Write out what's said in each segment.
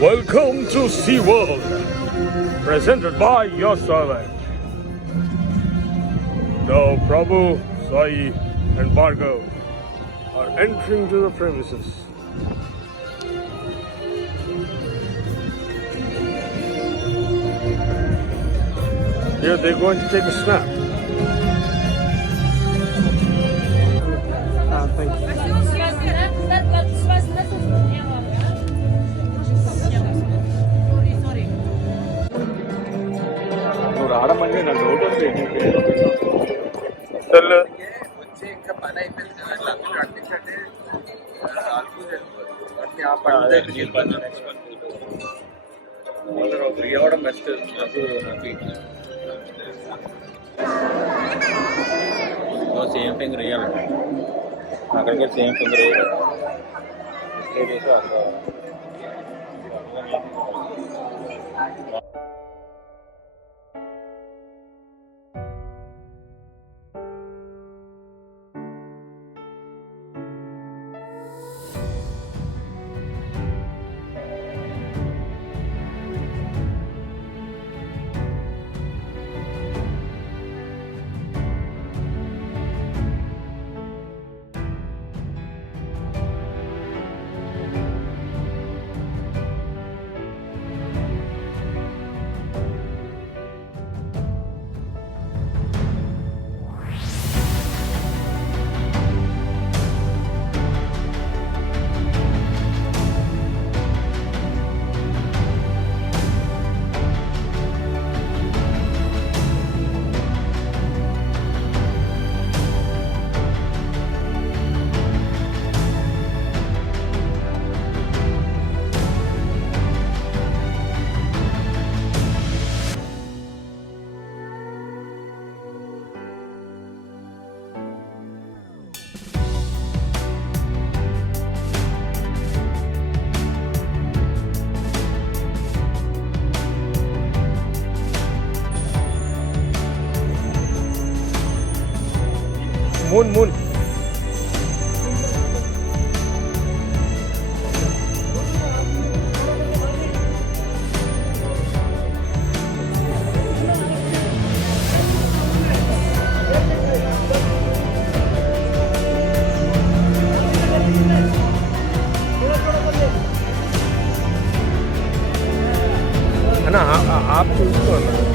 Welcome to SeaWorld, presented by Your Island. Now Prabhu, Sai and Bhargav are entering to the premises. Here they're going to take a snap. Thank you. నువ్వు రావడమంటే నా doubt వస్తుంది వచ్చి ఇంకా పని అయిపోయింది కదా అట్లా అందరూ అడ్మిషన్టే అంటే ఆ పని ఫ్రీ అవ్వడం బెస్ట్ నాకు సేమ్ ఫింగర్ వేయాలి అక్కడికి సేమ్ ఫింగర్ వేయాలి అక్కడ Moon. అన్నా ఆప్ చూసుకో అన్న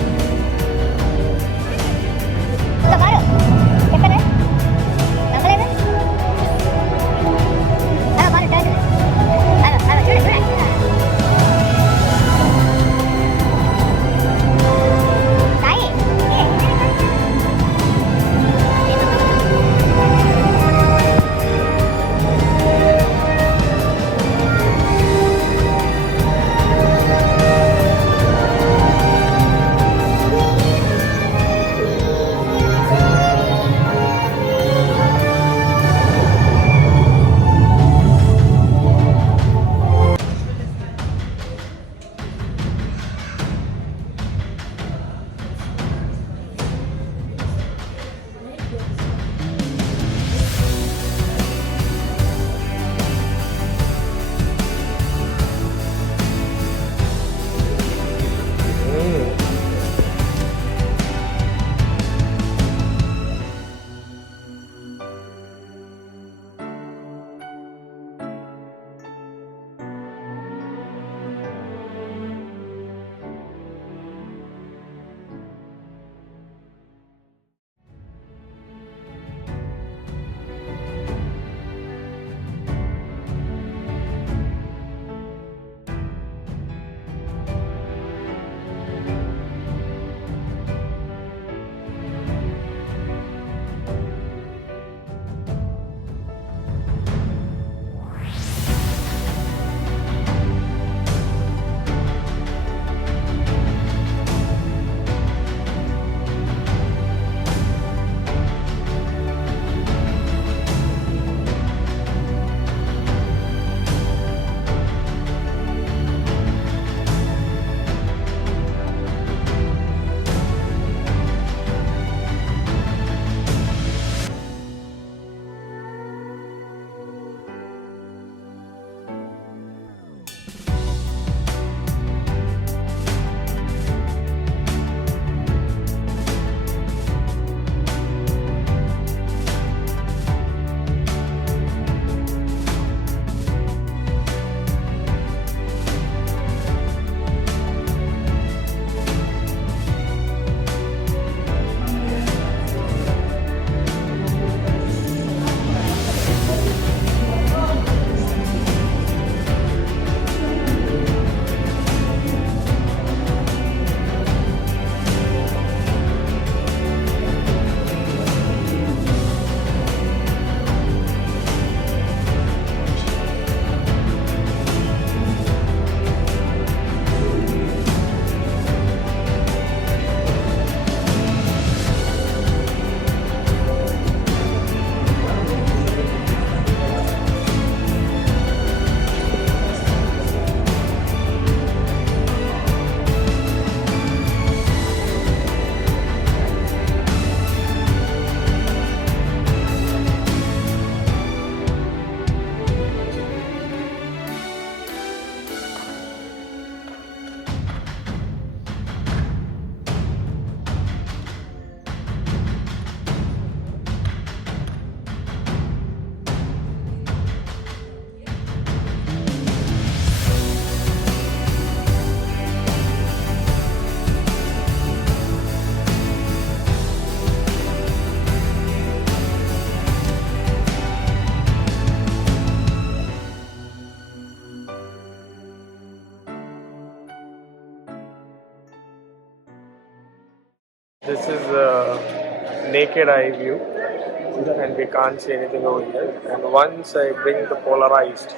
This is a naked eye view, and we can't see anything over here. And once I bring the polarized,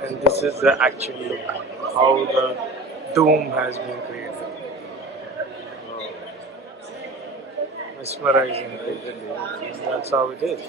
and this is the actual look, how the dome has been created. Mesmerizing, right? That's how it is.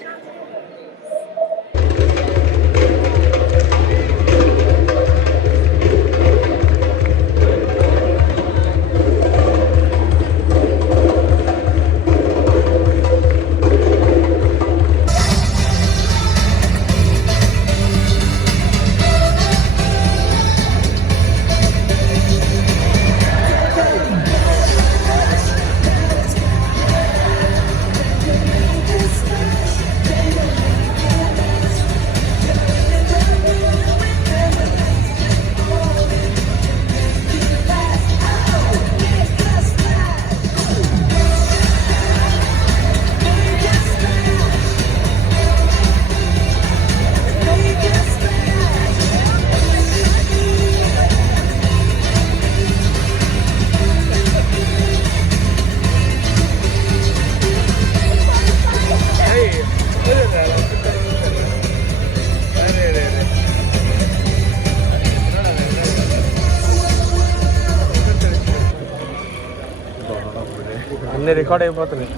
అన్ని record అయిపోతున్నాయి.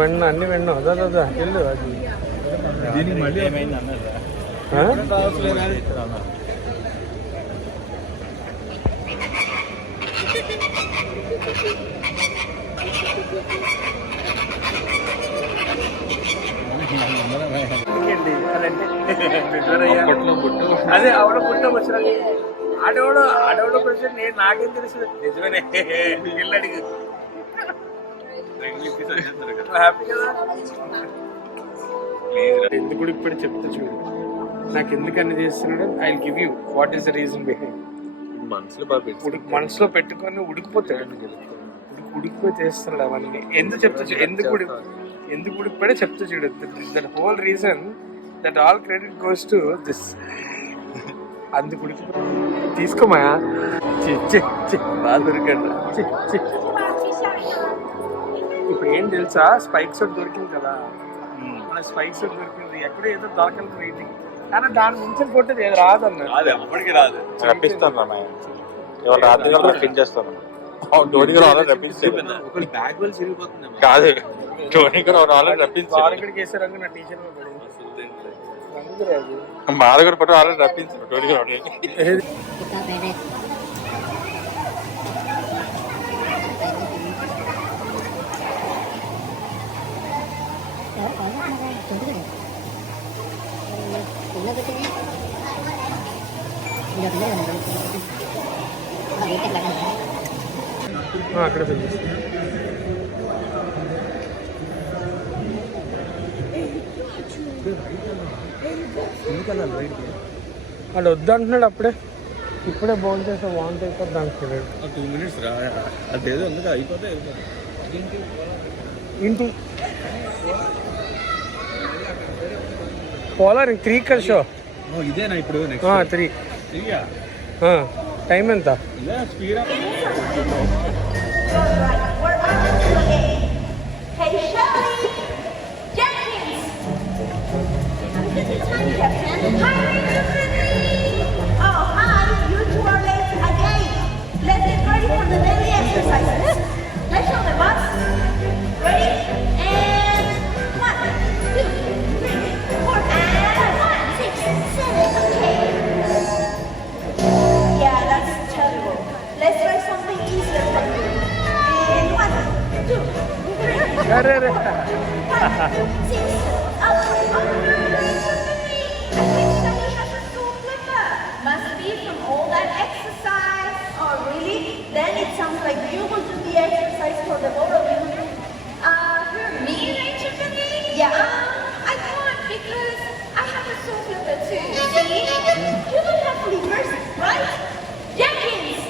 వెన్న అన్ని వెన్న అదా వెళ్ళు అది దీనికి మళ్ళీ ఏమైంది అన్నదా అదే ఆవిడ పుట్ట వచ్చిన ఆడవాడు ప్రశ్న నేను నాకేం తెలుసు నిజమేనే పిల్లడికి హ్యాపీ కదా. ఎందుకు ఇప్పుడు చెప్తా చూడు, నాకు ఎందుకు అన్ని చేస్తున్నాడు. I give you what is the reason behind. మనసులో పెట్టుకొని ఉడికిపోతాడు, ఉడికిపోయి చేస్తున్నాడు అవన్నీ. ఎందుకు చెప్తా చూడు, ఎందుకు ఉడికిపోయాడో చెప్తా చూడు. That whole reason, that all credit goes to this. అందుకు ఉడికిపోయి తీసుకోమాయా బాగా దొరికాడు. ఇప్పుడు ఏం తెలుసా, స్పైక్స్ ఒకటి దొరికింది కదా, మన స్పైక్స్ ఒకటి దొరికింది. ఎక్కడో ఏదో దొరకలేదు వెయిటింగ్, కానీ దాని నుంచి కొట్టేది ఏది రాదన్న. ఎప్పటికీ రాదు. రప్పిస్తాను రాత్రి రప్పించేస్తాను. కాదు టోనీ కూడా ఆల్రెడీ రప్పించారు. ఇక్కడికి వేసారంగా నా టీషర్ట్ లో పడింది. మా దగ్గర పట్టు ఆల్రెడీ రప్పించారు టోనీ కూడా. అక్కడ వాడు వద్దంటున్నాడు అప్పుడే. ఇప్పుడే బోన్ చేస్తే వాంట్ అయిపోద్ది అంటున్నాడు. 2 minutes రా, అదేదో ఉంది కదా, అయిపోతే ఏంటి పోలార్ 3 కదా షో. ఇదేనా ఇప్పుడు 3 టైం ఎంత? Speed Hey, Shelley! Jenkins! This is time, Captain. Hi, oh, hi. You two are late again. Let's get ready for the daily exercises. Let's show them, boss. Ready? And 1, 2, 3, 4, and 1, 6, 7. Okay. Yeah, that's terrible. Let's try something easier for you. And 1, 2, 3. అరే రే Must be from all that exercise. Oh, really? Then it sounds like you will do the exercise for the both of you. For me, Rachel? Yeah. I can't because I have a soul flipper too. See? You don't have flippers, right? Jenkins!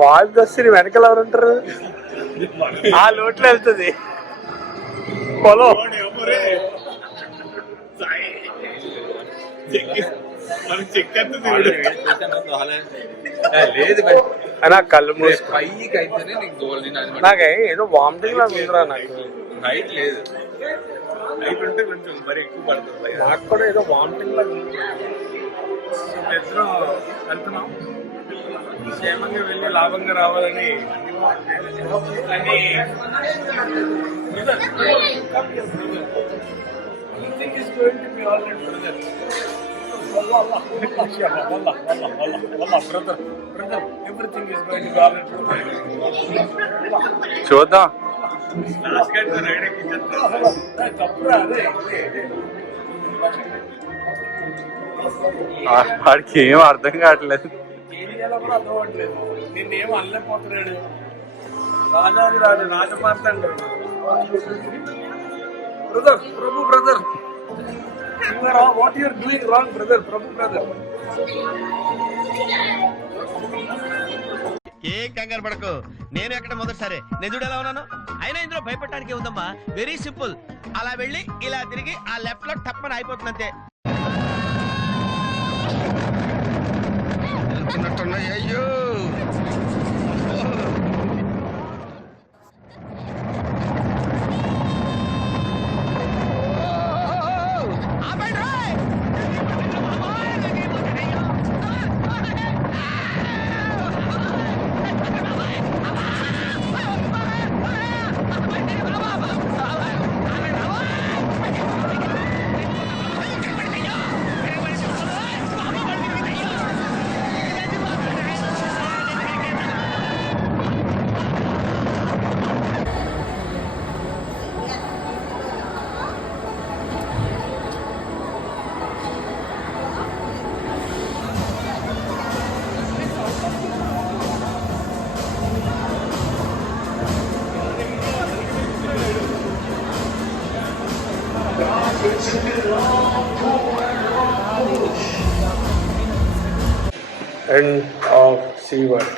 వాళ్ళు వస్తే వెనకాల ఎవరు ఉంటారు? ఆ లోట్లో వెళ్తుంది పొలం. లేదు నా కళ్ళు మూసి పైకి అయితేనే నీకు గోల్. నాకు ఏదో వామిటింగ్ లాగా ఉందిరా. నాకు హైట్ లేదు, హైట్ ఉంటే కొంచెం మరి ఎక్కువ పడుతుంది. నాకు కూడా ఏదో వామిటింగ్ లాగా ఉంది. ఇద్దరం వెళ్తున్నాం, క్షేమంగా వెళ్ళి లాభంగా రావాలని. Everything is going to be all right, brother. Allah, brother, everything is going to be all right, brother. చూద్దాం. వాడికి ఏం అర్థం కావట్లేదు. ఏం చేయాలో కూడా అర్థం అవ్వట్లేదు. నిన్నేం అల్లపోతున్నాడు. రాజాది రాజు రాజమార్తాడు. Brother, Prabhu brother, what you are doing wrong brother, Prabhu brother. ఏం కంగారు పడకు, నేను ఎక్కడ మొదటిసారి నేను చూడు ఎలా ఉన్నాను. అయినా ఇందులో భయపడటానికి ఉందమ్మా, వెరీ సింపుల్. అలా వెళ్ళి ఇలా తిరిగి ఆ లెఫ్ట్ లో టప్పని అయిపోతుంది అంతే. అయ్యో End of SeaWorld.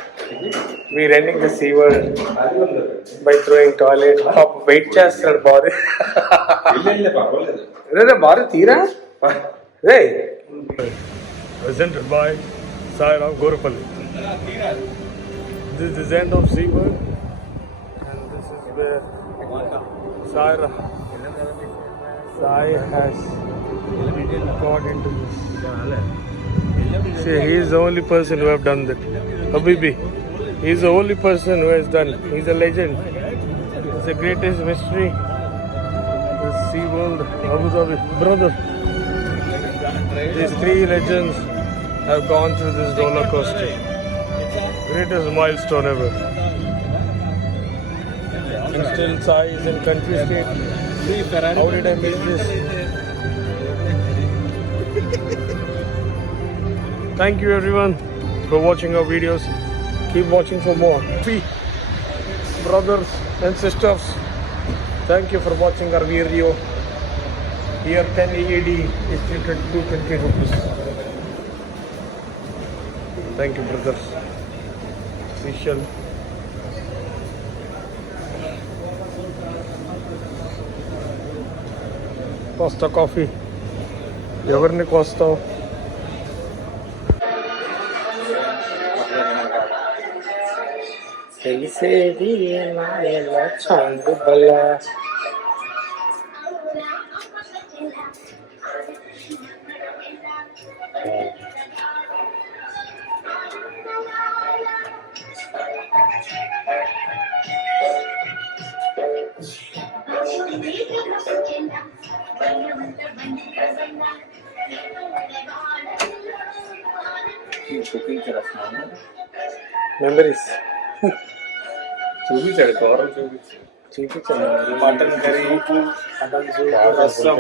We're ending the SeaWorld by throwing toilet. Wait చేస్తాడు బారు. రే బారు తీరా రే. Presented by Sai Gorapalli. This is the end of SeaWorld, and this is where Sai has got into this. See, he is the only person who have done that. Habibi, he is the only person who has done. He is a legend. It's the greatest mystery. The SeaWorld, Abu Dhabi, brother. These three legends have gone through this roller coaster. Greatest milestone ever. And still Sai is in country state. How did I miss this? Thank you everyone for watching our videos. Keep watching for more. Brothers and sisters, thank you for watching our video. Here 10 AED is 220 rupees. Thank you brothers. Official. Costa coffee. ఎవరిని కోస్తావు? తెలిసేది ఎలా చాంగు బల. Memories చూపించాడు, cover చూపించాడు. Mutton curry, mutton soup, రసం.